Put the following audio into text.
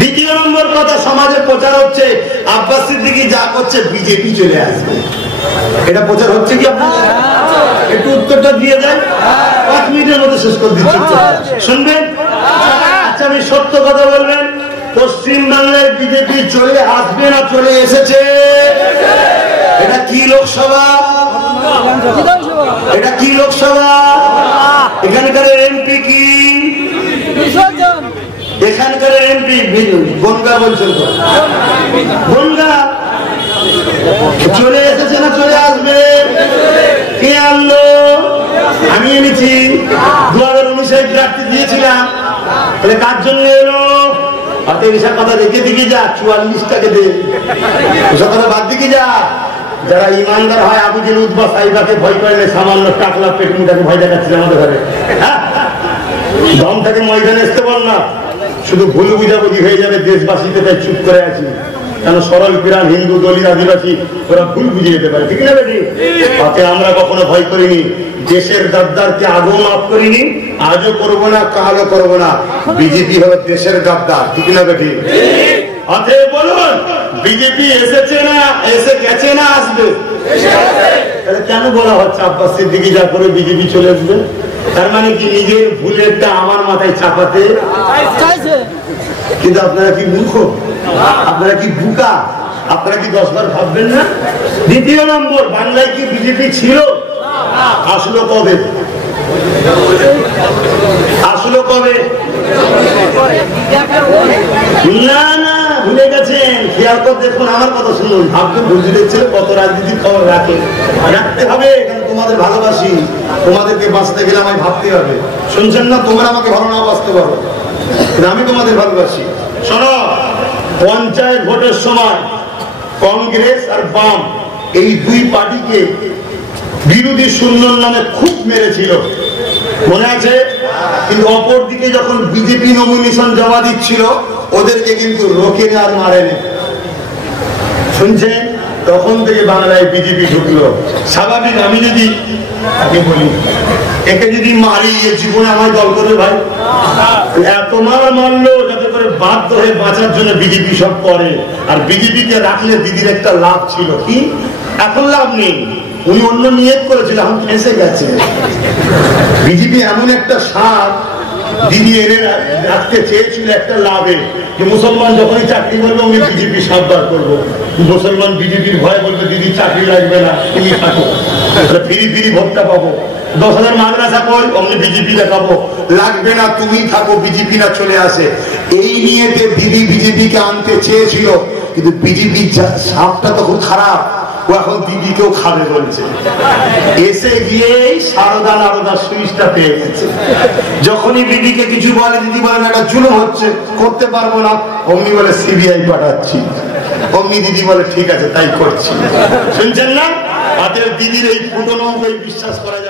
দ্বিতীয় নম্বর কথা, সমাজে প্রচার হচ্ছে আব্বাস সিদ্দিকী যা করছে বিজেপি চলে আসবে, এটা প্রচার হচ্ছে কি? একটু উত্তরটা দিয়ে দেন, 5 মিনিটের মধ্যে শেষ করে দিচ্ছি, শুনবেন? আচ্ছা, আমি সত্য কথা বলবেন, পশ্চিম বাংলায় বিজেপি চলে আসবে না চলে এসেছে? এটা কি লোকসভা? এটা কি লোকসভা? এখানকার এমপি কি? এখানকার এমপি বনগা বলছেন তো, বনগা চলে এসেছে না চলে আসবে? কে আনলো? আমি এনেছি। 2019-এ প্রার্থী দিয়েছিলাম, তাহলে কার জন্য এলো? কথা দেখে দিকে যা, 44টাকে দে, ওসব কথা বাদ দিকে যা। যারা ইমানদার হয়, আবু জেল উদ্বা সাইবাকে ভয় করে, সামান্য টাকলা পেট মুটাকে ভয় দেখাচ্ছিল আমাদের ঘরে। দম থেকে ময়দানে আসতে বল না, শুধু ভুল বুঝাবুঝি হয়ে যাবে দেশবাসীতে, তাই চুপ করে আছি। কেন সরল পিরান হিন্দু দলিত আদিবাসী ওরা ভুল বুঝিয়ে যেতে পারে, ঠিক না বেটি? তাতে আমরা কখনো ভয় করিনি, দেশের গাদ্দারকে আগেও মাফ করিনি, আজও করবো না, কালও করবো না। বিজেপি হলো দেশের গাদ্দার, ঠিক না বেটি? অতএব বলুন, বিজেপি এসেছে না এসে গেছে না আসবে? তাহলে কেন বলা হচ্ছে আব্বাস সিদ্দিকী যা করে বিজেপি চলে আসবে? তার মানে কি নিজের ভুলেরটা আমার মাথায় চাপাতে চাইছে? কিন্তু আপনারা কি মূর্খ? আপনারা কি বুকা? আপনারা কি 10 বার ভাববেন না? দ্বিতীয় নম্বর, বাংলায় কি বিজেপি ছিল? আসলো কবে? আসলো কবে? না না, ভুলে গেছেন। খেয়াল করে দেখুন, আমার কথা শুনুন। ভাবতে বুঝে দেখছিল কত রাজনীতির খবর রাখতে হবে, কারণ তোমাদের ভালোবাসি, তোমাদেরকে বাঁচতে গেলে আমায় ভাবতে হবে। শুনছেন না? তোমরা আমাকে ভালো না বাঁচতে পারো, আমি তোমাদের ভালোবাসি। শোনো, পঞ্চায়েত ভোটের সময় কংগ্রেস আর বাম এই দুই পার্টিকে বিরোধী শূন্যর নামে খুব মেরেছিল, মনে আছে? কিন্তু অপর দিকে যখন বিজেপি নমিনেশন জমা দিচ্ছিল, ওদেরকে কিন্তু রোকেনে আর মারেনি। শুনছেন? তখন থেকে বাংলায় বিজেপি ঢুকলো। স্বাভাবিক, আমি যদি বলি একে যদি মারি, এ জীবনে আমার দল করবে ভাই? এত মারলো যাতে করে বাধ্য হয়ে বাঁচার জন্য বিজেপি সব করে। আর বিজেপিকে রাখলে দিদির একটা লাভ ছিল, কি? এখন লাভ নেই, উনি অন্য নিয়ত করেছিল, এখন ফেঁসে গেছে। বিজেপি এমন একটা সাপ দিদি এনে রাখতে চেয়েছিল একটা লাভে, যে মুসলমান যখনই চাকরি করবে উনি বিজেপি সাবধান করবো। মুসলমান বিজেপির ভয় বলবে দিদি চাকরি লাগবে না, তুমি থাকো, ফিরি ফিরি ভোটটা পাবো। 10,000 মাদ্রাসা কই, অমনি বিজেপি দেখাবো, লাগবে না তুমি থাকো, বিজেপি না চলে আসে। এই নিয়ে দিদি বিজেপিকে আনতে চেয়েছিল, কিন্তু বিজেপির সাপটা তো খুব খারাপ, ও এখন দিদিকেও খাবে বলছে। এসে গিয়েই সারদা নারদা সুইচটা পেয়ে গেছে। যখনই দিদিকে কিছু বলে, দিদি বলেন একটা জুলুম হচ্ছে, করতে পারবো না, অমনি বলে সিবিআই পাঠাচ্ছি, অমনি দিদি বলে ঠিক আছে তাই করছি। শুনছেন না? তাদের দিদির এই ফুটনো বিশ্বাস করা যায়।